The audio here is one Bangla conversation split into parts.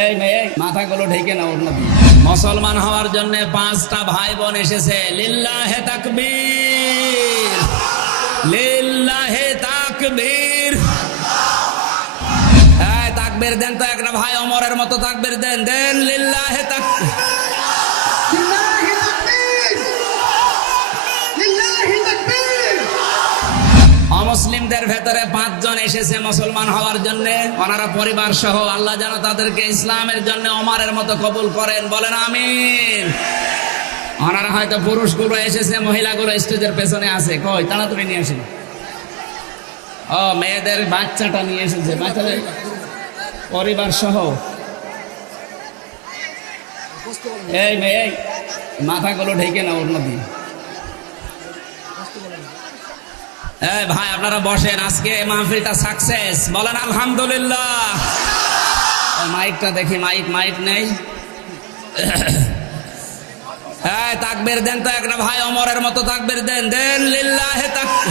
এই মেয়ে মাথাগুলো ঢেকে নাও না। মুসলমান হওয়ার জন্য 5টা ভাই বোন এসেছে। লিল্লাহে তাকবীর, লিল্লাহে তাকবীর। এই তাকবীর দেন তো একটা ভাই, ওমরের মতো তাকবীর দেন, দেন লিল্লাহে তাকবীর। অমুসলিমদের ভেতরে 5 জন এসেছে মুসলমান হওয়ার জন্য, ওনারা পরিবার সহ। আল্লাহ যেন তাদেরকে ইসলামের জন্য ওমরের মতো কবুল করেন, বলেন আমিন। ওনারা হয়তো পুরুষগুলো এসেছে, মহিলাগুলো স্টেজের পেছনে আছে। কই তাড়াতাড়ি নিয়ে আসেন। ও মেয়েদের বাচ্চাটা নিয়ে এসেছে, বাচ্চাদের পরিবার সহ। এই মেয়ে মাথাগুলো ঢেকে নাও না দিয়ে। এই ভাই আপনারা বসেন, আজকে মাহফিলটা সাকসেস, বলেন আলহামদুলিল্লাহ। মাইকটা দেখি, মাইক নেই। এই তাকবীর দেন তো একটা ভাই, ওমরের মতো তাকবীর দেন, দেন লিল্লাহে তাকবীর।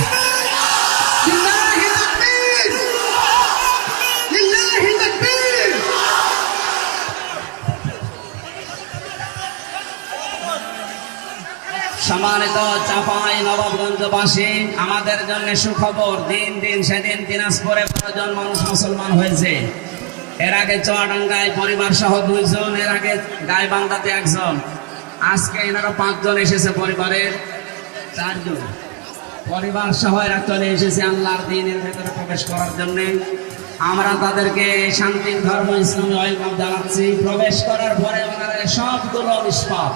সম্মানিত চাঁপাই নবাবগঞ্জবাসী, আমাদের জন্য সুখবর। দিন দিন সেদিন দিনাজপুরে 12 জন মানুষ মুসলমান হয়েছে। এর আগে চুয়াডাঙ্গায় পরিবার সহ 2 জন, এর আগে গাইবান্ধাতে 1 জন। আজকে এনারা 5 জন এসেছে, পরিবারের 4 জন। পরিবার সহ এরা চলে এসেছে আল্লাহর দ্বীনের ভেতরে প্রবেশ করার জন্য। আমরা তাদেরকে শান্তির ধর্ম ইসলামে ওয়েলকাম জানাচ্ছি। প্রবেশ করার পরে ওনারা সবগুলো নিষ্পাপ।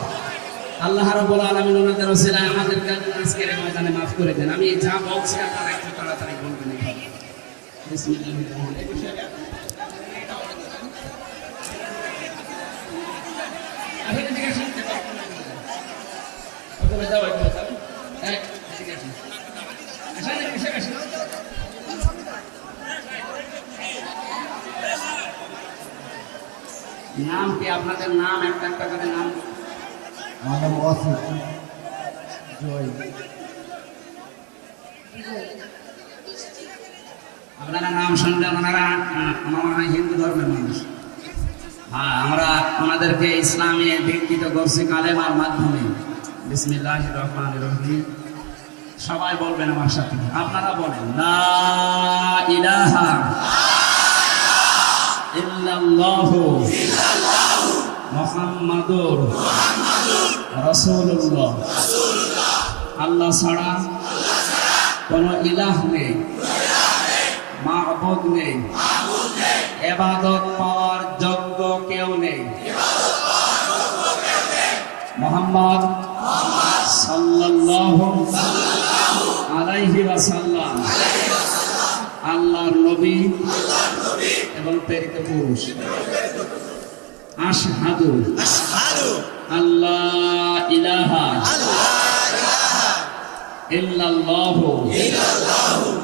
আল্লাহ রাব্বুল আলামিন ওনাদের ওসিলায় আমাদেরকে আজকের এই ময়দানে মাফ করে দেন। আমি যা বলছি আপনারা একটু তাড়াতাড়ি বলবেন। বিসমিল্লাহির রহমানির রহিম। নাম কি আপনাদের? নাম একটা একটা করে নাম। আপনারা নাম শুনলে ওনারা আমার হিন্দু ধর্মের মানুষ। হ্যাঁ, আমরা ওনাদেরকে ইসলামে দীক্ষিত করছি কালেমার মাধ্যমে। বিসমিল্লাহির রহমানির রহিম। সবাই বলবেন আমার সাথে, আপনারা বলেন লা ইলাহা ইল্লাল্লাহু মুহাম্মাদুর রাসূলুল্লাহ। আল্লাহ ছাড়া কোনো ইলাহ নেই, মাবুদ নেই, ইবাদত পাওয়ার যোগ্য কেউ নেই। মুহাম্মদ সাল্লাল্লাহু আলাইহি ওয়াসাল্লাম আল্লাহর নবী এবং প্রেরিত পুরুষ। আশহাদু আল্লাহ ইলাহা ইল্লাল্লাহু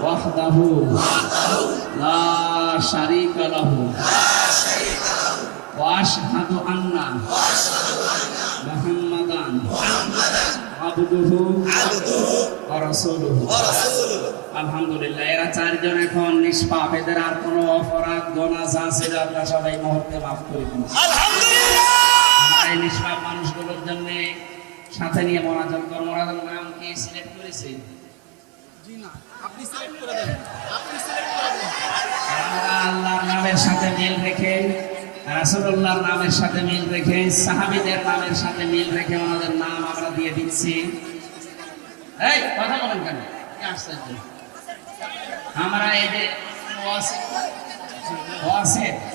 ওয়াহদাহু লা শারীকা লাহু ওয়া আশহাদু আন্না মুহাম্মাদান আবদুহু ওয়া রাসূলুহু। আলহামদুলিল্লাহ, এরা 4 জন এখন নিষ্পাপ। এদের আর কোনো অপরাধ গুনাহ যা ছিল আল্লাহ সবাই মুহূর্তে মাফ করে দিন আলহামদুলিল্লাহ। এই নিষ্পাপ মানুষগুলোর জন্য সাথে নিয়ে মোনাজাত কর। মোনাজাতের নাম কি সিলেক্ট করেছে? জি না, আপনি সিলেক্ট করে দেন, আপনি সিলেক্ট করে দেন। আমরা আল্লাহর নামের সাথে মিল রেখে, রাসূলুল্লাহর নামের সাথে মিল রেখে, সাহাবীদের নামের সাথে মিল রেখে ওনাদের নাম আমরা দিয়ে দিচ্ছি। এই কথা বলেন কেন? কি আশ্চর্য! আমরা এই যে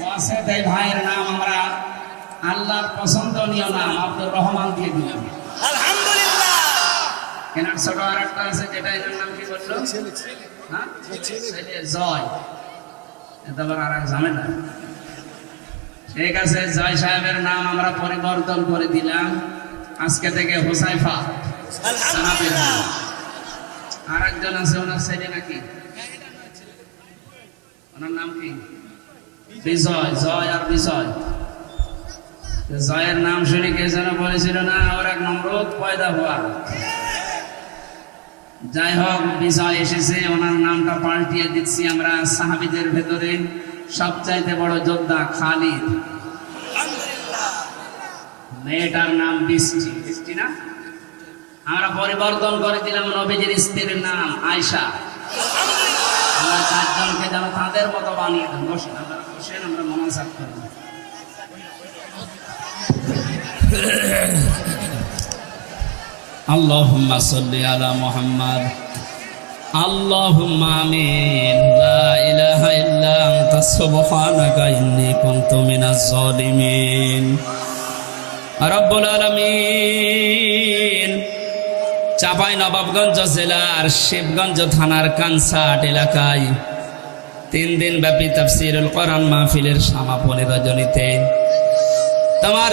ওয়াসিদ এই ভাইয়ের নাম আমরা আল্লাহর পছন্দনীয় নাম আব্দুর রহমান দিয়ে দিলাম আলহামদুলিল্লাহ। এনার ছোট আর একটা আছে, যেটা এর নাম কি বললো? হ্যাঁ, জয়। এটা আবার আর এক ঝামেলা। ঠিক আছে, জয় সাহেবের নাম আমরা পরিবর্তন করে দিলাম। আজকে থেকে হুসাইফা সাহাবীর নাম। আর একজন আছে, ওনার ছেলে নাকি, ওনার নাম কি? বিজয়। জয় আর বিজয়। জয়ের নাম শুনে কে যেন বলেছিল না, ওর এক নমরুদ পয়দা হওয়া। যাই হোক, বিজয় এসেছে, ওনার নামটা পাল্টিয়ে দিচ্ছি আমরা। সাহাবীদের ভেতরে সবচাইতে বড় যোদ্ধা খালিদ। মেয়েটার নাম বৃষ্টি, বৃষ্টি না? আমরা পরিবর্তন করে দিলাম নবীজির স্ত্রীর নাম আয়েশা। আমরা চারজনকে যেন তাদের মতো বানিয়ে দেন। বসেন আপনারা, বসেন, আমরা মোনাজাত করব। আল্লাহুম্মা সাল্লি আলা মুহাম্মাদ। আল্লাহুম্মা আমিন। লা ইলাহা ইল্লা আনতা সুবহানাকা ইন্নী কুনতু মিনাজ জালিমিন। রব্বুল আলামিন। চাঁপাইনবাবগঞ্জ জেলার শিবগঞ্জ থানার কানসাট এলাকায় 3 দিন ব্যাপী তাফসীরুল কোরআন মাহফিলের সমাপনী রজনীতে তোমার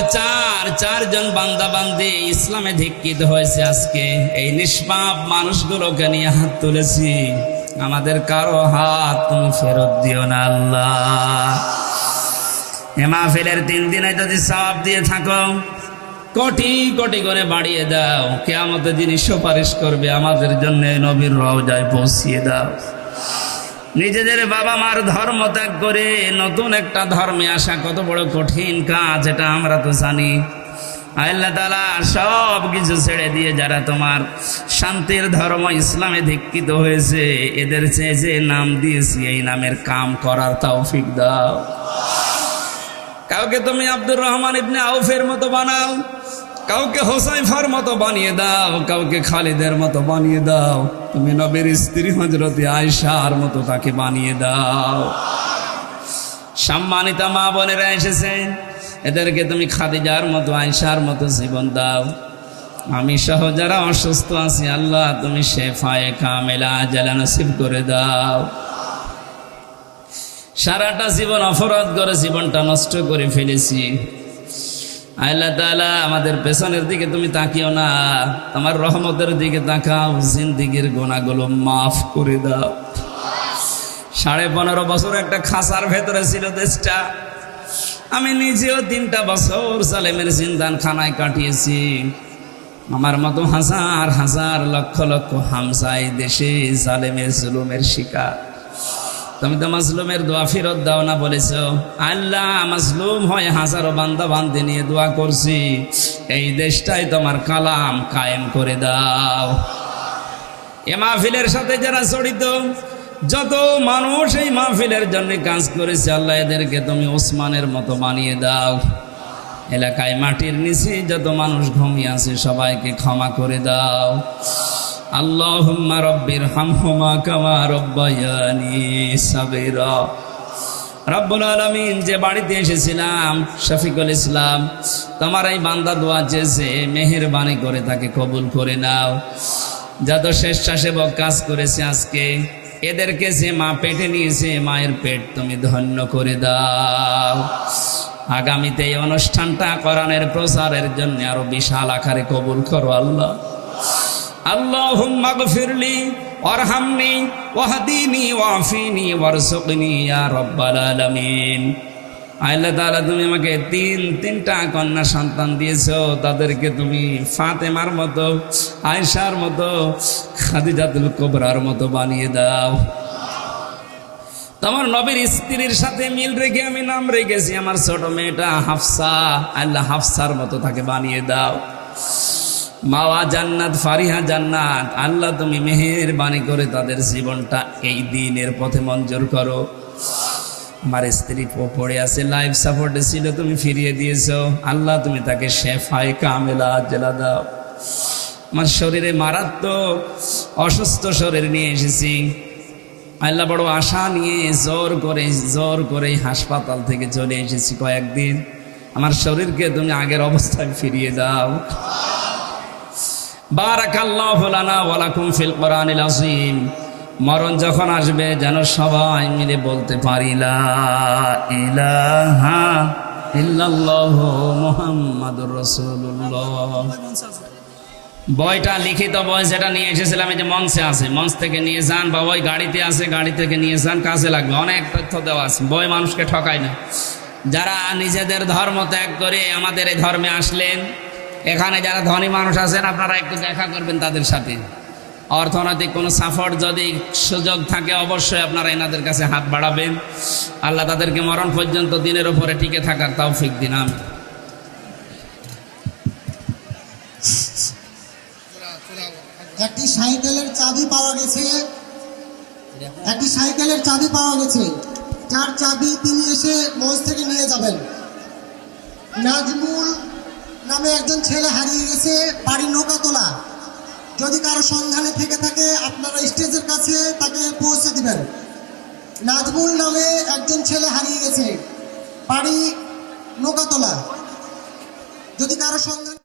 চারজন বান্দা বান্দি ইসলামে দীক্ষিত হয়েছে। আজকে এই নিষ্পাপ মানুষগুলোকে নিয়ে হাত তুলেছি, আমাদের কারো হাত তুমি ফেরত দিও না আল্লাহ। এ মাহফিলের 3 দিনে যদি সওয়াব দিয়ে থাকো, কোটি কোটি করে বাড়িয়ে দাও। কিয়ামতের দিন সুপারিশ করবে আমাদের জন্য, নবীর রওজায় পৌঁছিয়ে দাও। নিজেদের বাবা মার ধর্ম ত্যাগ করে নতুন একটা ধর্মে আসা কত বড় কঠিন কাজ, এটা আমরা তো জানি। আল্লাহ তাআলা সব কিছু ছেড়ে দিয়ে যারা তোমার শান্তির ধর্ম ইসলামে দীক্ষিত হয়েছে, এদের চেয়ে যে নাম দিয়েছি এই নামের কাম করার তৌফিক দাও। কাউকে তুমি আব্দুর রহমান ইবনে আউফের মতো বানাও, কাউকে হোসাইফার মতো বানিয়ে দাও, কাউকে খালিদের মতো বানিয়ে দাও। তুমি নবীর স্ত্রী হযরতে আয়েশার মতো তাকে বানিয়ে দাও। সম্মানিতা মা বোনেরা এসেছেন, এদেরকে তুমি খাদিজার মতো আয়েশার মতো জীবন দাও। আমি সহ যারা অসুস্থ আছি আল্লাহ তুমি শেফায়ে কামেলা আজলা নসিব করে দাও। সারাটা জীবন অপরাধ করে জীবনটা নষ্ট করে ফেলেছি। আল্লাহ তাআলা আমাদের পেছনের দিকে তুমি তাকিও না, তোমার রহমতের দিকে তাকাও, জিন্দেগীর গুনাহগুলো মাফ করে দাও। 15.5 বছর একটা খাঁচার ভেতরে ছিল দেশটা। আমি নিজেও 3টা বছর সালেমের জিন্দানখানায় কাটিয়েছি। আমার মতো হাজার হাজার লক্ষ লক্ষ হামজা এই দেশে জালেমের জুলুমের শিকার। তুমি তো মাজলুমের দোয়া ফেরত দাও না বলেছ। আল্লাহ মাজলুম হয় হাজারো বান্দা বান্দি নিয়ে দোয়া করছি, এই দেশটাই তোমার কালাম কায়েম করে দাও। এ মাহফিলের সাথে যারা জড়িত যত মানুষ এই মাহফিলের জন্য কাজ করেছে আল্লাহ এদেরকে তুমি ওসমানের মতো বানিয়ে দাও। এলাকায় মাটির নিচে যত মানুষ ঘুমিয়ে আছে সবাইকে ক্ষমা করে দাও। আল্লাহুম্মা রব্বির হামহুমা কামা রব্বায়ানি সাগীরা। রব্বুল আলামিন, যে বাড়িতে এসেছিলাম শফিকুল ইসলাম, তোমার এই বান্দা দোয়া চেয়েছে, মেহেরবানি করে তাকে কবুল করে নাও। যত স্বেচ্ছাসেবক কাজ করেছে আজকে, এদেরকে যে মা পেটে নিয়েছে মায়ের পেট তুমি ধন্য করে দাও। আগামীতে এই অনুষ্ঠানটা কোরআনের প্রচারের জন্য আরো বিশাল আকারে কবুল করো আল্লাহ। আল্লাহুম্মা গফিরলি ওয়ারহামনি ওয়াহদিনি ওয়াফিনি ওয়ারযুকনি ইয়া রাব্বাল আলামিন। আল্লাহ তাআলা তুমি আমাকে তিনটা কন্যা সন্তান দিয়েছো, তাদেরকে তুমি ফাতেমার মতো, আয়েশার মতো, খাদিজাতুল কুবরার মতো বানিয়ে দাও। তোমার নবীর স্ত্রীর সাথে মিল রেখে আমি নাম রেখেছি আমার ছোট মেয়েটা হাফসা, আল্লাহ হাফসার মতো তাকে বানিয়ে দাও। মাওয়া জান্নাত, ফারিহা জান্নাত, আল্লাহ তুমি মেহেরবানি করে তাদের জীবনটা এই দিনের পথে মঞ্জুর করো। আমার স্ত্রী পড়ে আছে, লাইফ সাপোর্টে ছিল, তুমি ফিরিয়ে দিয়েছো আল্লাহ, তুমি তাকে শেফায়ে কামেলা আজলা দাও। আমার শরীরে মারাত্মক অসুস্থ শরীর নিয়ে এসেছি আল্লাহ, বড় আশা নিয়ে জোর করে হাসপাতাল থেকে চলে এসেছি কয়েকদিন। আমার শরীরকে তুমি আগের অবস্থায় ফিরিয়ে দাও। বারাকাল্লাহু লানা ওয়া লাকুম ফিল কোরআনিল আযীম। মরণ যখন আসবে যেন সবাই মিলে বলতে পারি লা ইলাহা ইল্লাল্লাহু মুহাম্মাদুর রাসূলুল্লাহ। বইটা লিখিত বই যেটা নিয়ে এসেছিলাম এই যে মঞ্চে আছে, মঞ্চ থেকে নিয়ে যান, বা ওই গাড়িতে আছে, গাড়ি থেকে নিয়ে যান, কাজে লাগবে। অনেক তথ্য দেওয়া আছে, বই মানুষকে ঠকায় না। যারা নিজেদের ধর্ম ত্যাগ করে আমাদের এই ধর্মে আসলেন, এখানে যারা ধনী মানুষ আছেন আপনারা একটু দেখা করবেন তাদের সাথে। অর্থনৈতিক কোনো সাপোর্ট যদি সুযোগ থাকে অবশ্যই আপনারা এনাদের কাছে হাত বাড়াবেন। আল্লাহ তাদেরকে মরণ পর্যন্ত দিনের উপরে টিকে থাকার তৌফিক দিন। একটি সাইকেলের চাবি পাওয়া গেছে, একটি সাইকেলের চাবি পাওয়া গেছে। যার চাবি তিনি এসে মঞ্চ থেকে নিয়ে যাবেন। নাজমুল নামে একজন ছেলে হারিয়ে গেছে, বাড়ি নৌকাতলা। যদি কারো সন্ধানে থেকে থাকে আপনারা স্টেজের কাছে তাকে পৌঁছে দিবেন। নাজমুল নামে একজন ছেলে হারিয়ে গেছে, বাড়ি নৌকাতলা। যদি কারো সন্ধান